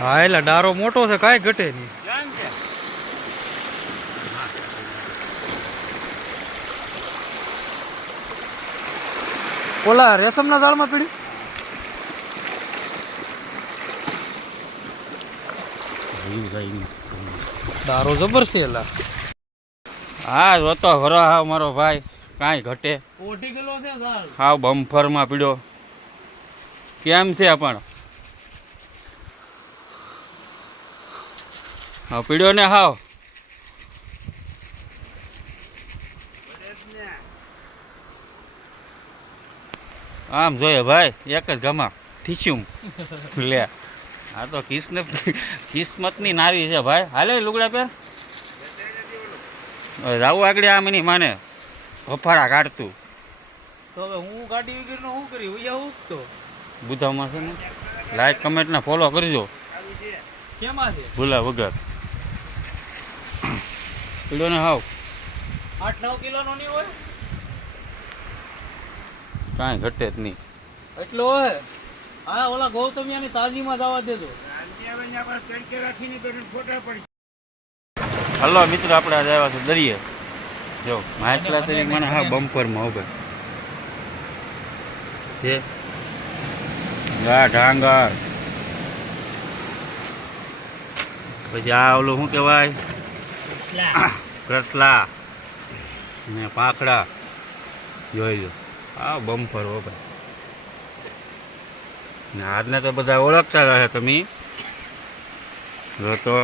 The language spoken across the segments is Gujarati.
હા એટલે ડારો મોટો છે, કાંઈ ઘટે નહીં. ઓલા રેશમના જાળમાં પીડ્યું. ડારો જબર છે એલા. હા જોતો ખરો હા મારો ભાઈ, કાંઈ ઘટે. 40 કિલો છે જાળ. હાવ બમ્ફરમાં પીડ્યો. કેમ છે પણ હા પીડ્યો ને હાવ. આમ જોઈએ ભાઈ, એક જ ગમા ઠીસ્યું લે. આ તો કિસ્મતની નારી છે ભાઈ. હાલે લુગડા પેર જાવું આગળ. આમ એની માને ફફારા કાઢતું. તો હવે હું ગાડી વગરનો શું કરી ઉયા ઉગતો બુધામાં છે ને. લાઈક કમેન્ટ ને ફોલો કરજો. કેમાં છે ભૂલા વગર પીડ્યો ને હાવ. 8-9 કિલોનો નહીં હોય. કાંઈ ઘટે જ નહીં. એટલો હોય. હા ઓલા ગૌતમિયાની તાજીમાં જવા દેજો. હલો મિત્રો, આપણે આજે આવ્યા છે દરિયે. જો માછલા તરીકે મને હા બમ્પરમાં ઉભે છે. ઢાંગર પછી આ ઓલું શું કહેવાય, કરસલા ને પાંખડા. જોઈ લો આ બમ્પર હો ભાઈ. ને આજને તો બધા ઓળખતા રહે તમે. જો તો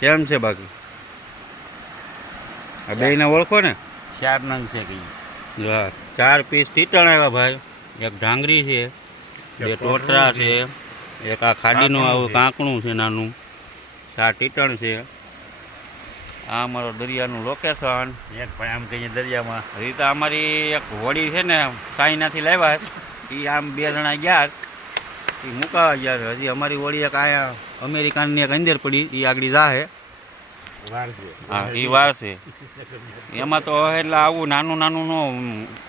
કેમ છે બાકી આ બેયને ઓળખો ને. 4 નંગ છે કઈ. 4 પીસ ટીટણ આવ્યા ભાઈ. એક ઢાંગરી છે, 2 ટોટરા છે, એક આ ખાડીનું આવું કાંકણું છે નાનું. 4 ટીટણ છે. આ અમારો દરિયાનું લોકેશન. એક ભાઈ આમ કહીએ દરિયામાં રીતે અમારી એક હોડી છે ને, ચાઇનાથી લાવ્યા. એ આમ 2 જણા ગયા, એ મુકાવા ગયા. હજી અમારી હોડી એક અહીંયા અમેરિકાની એક અંદર પડી, એ આગળ જાહે. હા એ વાર છે. એમાં તો એટલે આવું નાનું નાનું નો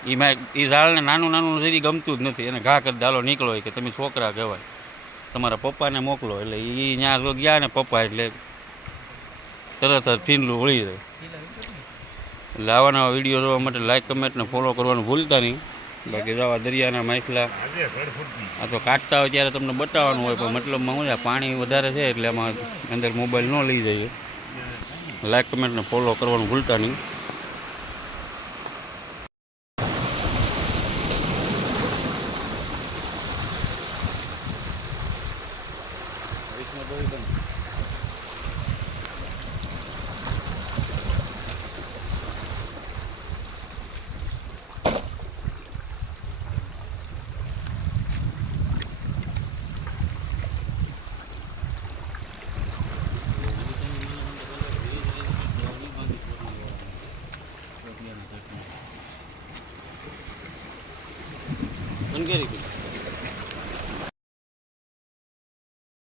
એ ઝાડને નાનું નાનું જરી ગમતું જ નથી. એને ઘા કરી દાલો નીકળો કે તમે છોકરા કહેવાય, તમારા પપ્પાને મોકલો. એટલે એ ત્યાં જો ગયા ને પપ્પા, એટલે તરત જ ફીનલું વળી જાય. એટલે આવા નવા વિડીયો જોવા માટે લાઈક કમેન્ટ ને ફોલો કરવાનું ભૂલતા નહીં. બાકી જવા દરિયાના માછલા આ તો કાઢતા હોય ત્યારે તમને બતાવવાનું હોય, પણ મતલબમાં શું છે, પાણી વધારે છે એટલે એમાં અંદર મોબાઈલ ન લઈ જઈએ. લાઈક કમેન્ટ ને ફોલો કરવાનું ભૂલતા નહીં. બંધ કરી